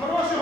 Хороший